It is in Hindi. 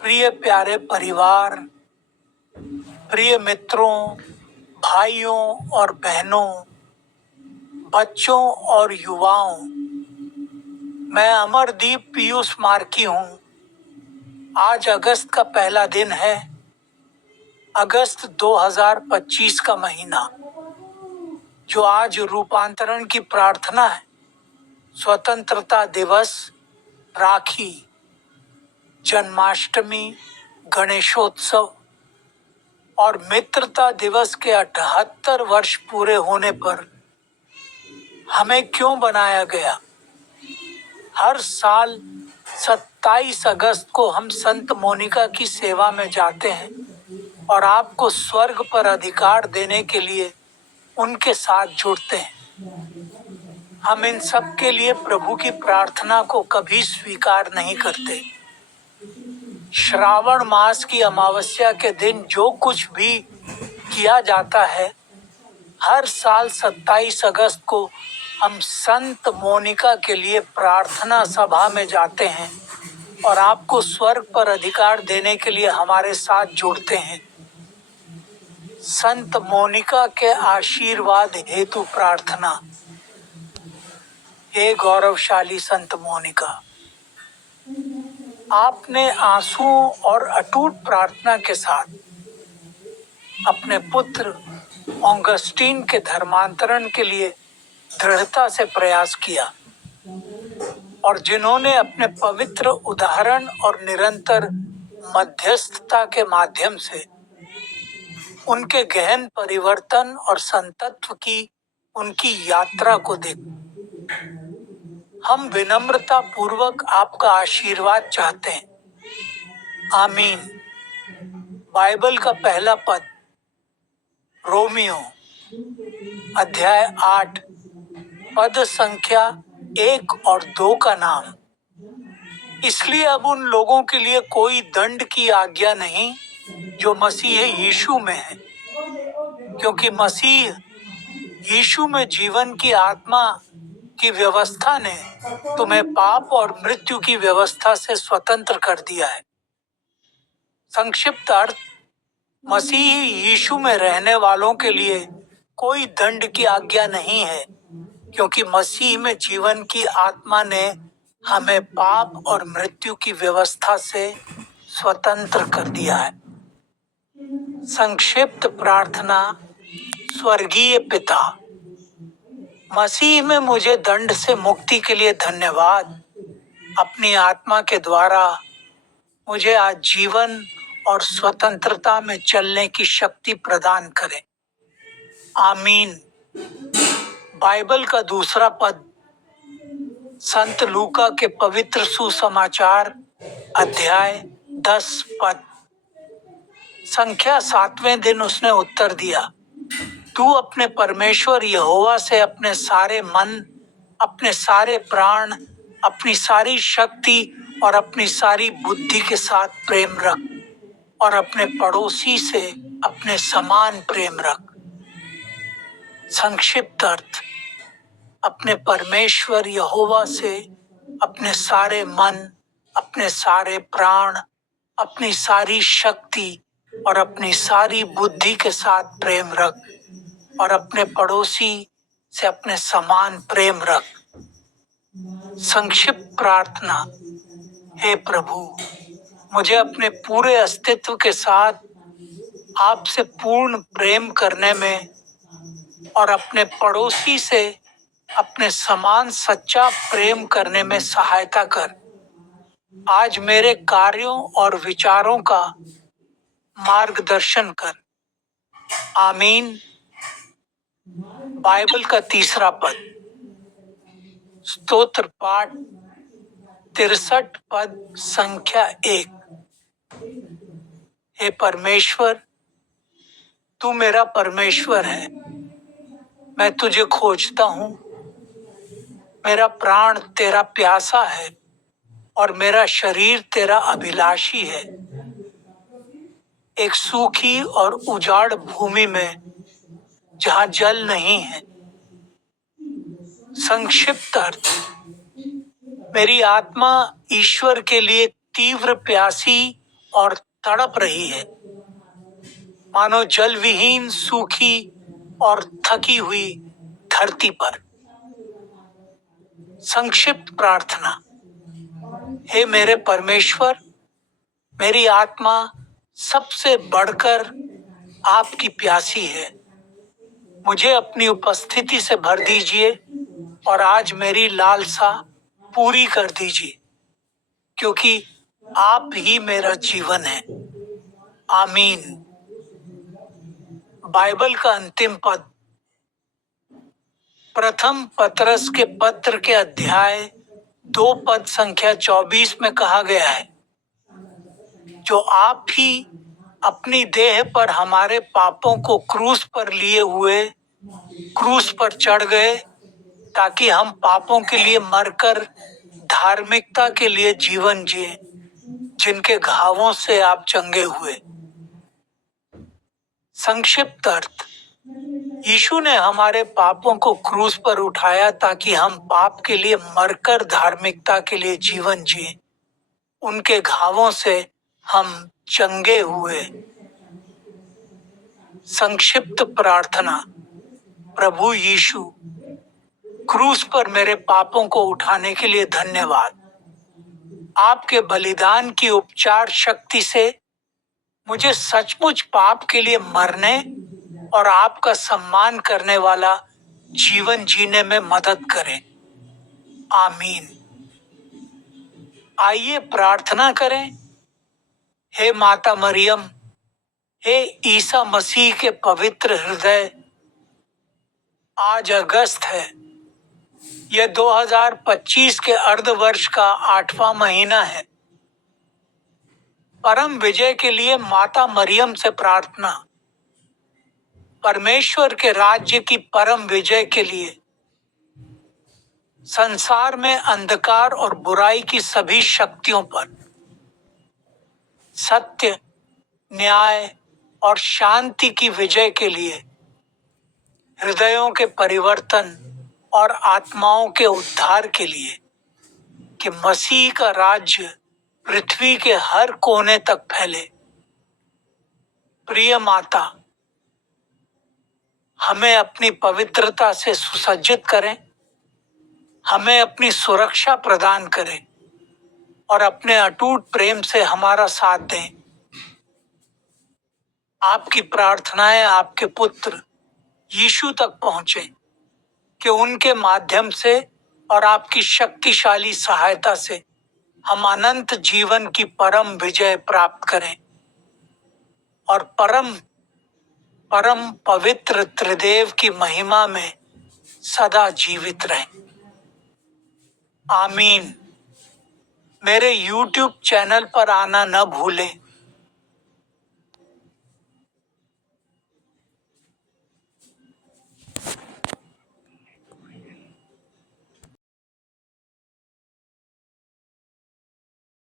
प्रिय प्यारे परिवार, प्रिय मित्रों, भाइयों और बहनों, बच्चों और युवाओं, मैं अमरदीप पीयूष मार्की हूँ। आज अगस्त का पहला दिन है, अगस्त 2025 का महीना, जो आज रूपांतरण की प्रार्थना है। स्वतंत्रता दिवस, राखी, जन्माष्टमी, गणेशोत्सव और मित्रता दिवस के 78 वर्ष पूरे होने पर हमें क्यों बनाया गया? हर साल 27 अगस्त को हम संत मोनिका की सेवा में जाते हैं और आपको स्वर्ग पर अधिकार देने के लिए उनके साथ जुड़ते हैं। हम इन सब के लिए प्रभु की प्रार्थना को कभी स्वीकार नहीं करते। श्रावण मास की अमावस्या के दिन जो कुछ भी किया जाता है, हर साल 27 अगस्त को हम संत मोनिका के लिए प्रार्थना सभा में जाते हैं और आपको स्वर्ग पर अधिकार देने के लिए हमारे साथ जुड़ते हैं। संत मोनिका के आशीर्वाद हेतु प्रार्थना। हे गौरवशाली संत मोनिका, आपने आंसुओं और अटूट प्रार्थना के साथ अपने पुत्र ऑगस्टीन के धर्मांतरण के लिए दृढ़ता से प्रयास किया और जिन्होंने अपने पवित्र उदाहरण और निरंतर मध्यस्थता के माध्यम से उनके गहन परिवर्तन और संतत्व की उनकी यात्रा को देखा। हम विनम्रता पूर्वक आपका आशीर्वाद चाहते हैं। आमीन। बाइबल का पहला पद, रोमियो अध्याय 8, पद संख्या 1 और 2 का नाम। इसलिए अब उन लोगों के लिए कोई दंड की आज्ञा नहीं जो मसीह यीशु में है, क्योंकि मसीह यीशु में जीवन की आत्मा की व्यवस्था ने तुम्हें पाप और मृत्यु की व्यवस्था से स्वतंत्र कर दिया है। संक्षिप्त अर्थ, मसीह यीशु में रहने वालों के लिए कोई दंड की आज्ञा नहीं है, क्योंकि मसीह में जीवन की आत्मा ने हमें पाप और मृत्यु की व्यवस्था से स्वतंत्र कर दिया है। संक्षिप्त प्रार्थना। स्वर्गीय पिता, मसीह में मुझे दंड से मुक्ति के लिए धन्यवाद। अपनी आत्मा के द्वारा मुझे आज जीवन और स्वतंत्रता में चलने की शक्ति प्रदान करें। आमीन। बाइबल का दूसरा पद, संत लूका के पवित्र सुसमाचार अध्याय 10, पद संख्या 7वें दिन उसने उत्तर दिया, तू अपने परमेश्वर यहोवा से अपने सारे मन, अपने सारे प्राण, अपनी सारी शक्ति और अपनी सारी बुद्धि के साथ प्रेम रख और अपने पड़ोसी से अपने समान प्रेम रख। संक्षिप्त अर्थ, अपने परमेश्वर यहोवा से अपने सारे मन, अपने सारे प्राण, अपनी सारी शक्ति और अपनी सारी बुद्धि के साथ प्रेम रख और अपने पड़ोसी से अपने समान प्रेम रख। संक्षिप्त प्रार्थना। हे प्रभु, मुझे अपने पूरे अस्तित्व के साथ आपसे पूर्ण प्रेम करने में और अपने पड़ोसी से अपने समान सच्चा प्रेम करने में सहायता कर। आज मेरे कार्यों और विचारों का मार्गदर्शन कर। आमीन। बाइबल का तीसरा पद, स्तोत्र पाठ 63, पद संख्या 1। हे परमेश्वर, तू मेरा परमेश्वर है। मैं तुझे खोजता हूँ। मेरा प्राण तेरा प्यासा है और मेरा शरीर तेरा अभिलाषी है, एक सूखी और उजाड़ भूमि में जहाँ जल नहीं है। संक्षिप्त अर्थ, मेरी आत्मा ईश्वर के लिए तीव्र प्यासी और तड़प रही है, मानो जल विहीन, सूखी और थकी हुई धरती पर। संक्षिप्त प्रार्थना। हे मेरे परमेश्वर, मेरी आत्मा सबसे बढ़कर आपकी प्यासी है। मुझे अपनी उपस्थिति से भर दीजिए और आज मेरी लालसा पूरी कर दीजिए, क्योंकि आप ही मेरा जीवन है। आमीन। बाइबल का अंतिम पद प्रथम पतरस के पत्र के अध्याय 2 पद संख्या 24 में कहा गया है, जो आप ही अपनी देह पर हमारे पापों को क्रूस पर लिए हुए क्रूस पर चढ़ गए, ताकि हम पापों के लिए मरकर धार्मिकता के लिए जीवन जिए, जिनके घावों से आप चंगे हुए। संक्षिप्त अर्थ। यीशु ने हमारे पापों को क्रूस पर उठाया ताकि हम पाप के लिए मरकर धार्मिकता के लिए जीवन जिए। उनके घावों से हम चंगे हुए। संक्षिप्त प्रार्थना। प्रभु यीशु, क्रूस पर मेरे पापों को उठाने के लिए धन्यवाद। आपके बलिदान की उपचार शक्ति से मुझे सचमुच पाप के लिए मरने और आपका सम्मान करने वाला जीवन जीने में मदद करें। आमीन। आइए प्रार्थना करें। हे माता मरियम, हे ईसा मसीह के पवित्र हृदय, आज अगस्त है। यह 2025 के अर्धवर्ष का 8वां महीना है। परम विजय के लिए माता मरियम से प्रार्थना। परमेश्वर के राज्य की परम विजय के लिए संसार में अंधकार और बुराई की सभी शक्तियों पर सत्य, न्याय और शांति की विजय के लिए हृदयों के परिवर्तन और आत्माओं के उद्धार के लिए कि मसीह का राज्य पृथ्वी के हर कोने तक फैले। प्रिय माता, हमें अपनी पवित्रता से सुसज्जित करें, हमें अपनी सुरक्षा प्रदान करें और अपने अटूट प्रेम से हमारा साथ दें। आपकी प्रार्थनाएं आपके पुत्र यीशु तक पहुंचे, कि उनके माध्यम से और आपकी शक्तिशाली सहायता से हम अनंत जीवन की परम विजय प्राप्त करें और परम पवित्र त्रिदेव की महिमा में सदा जीवित रहें। आमीन। मेरे YouTube चैनल पर आना न भूलें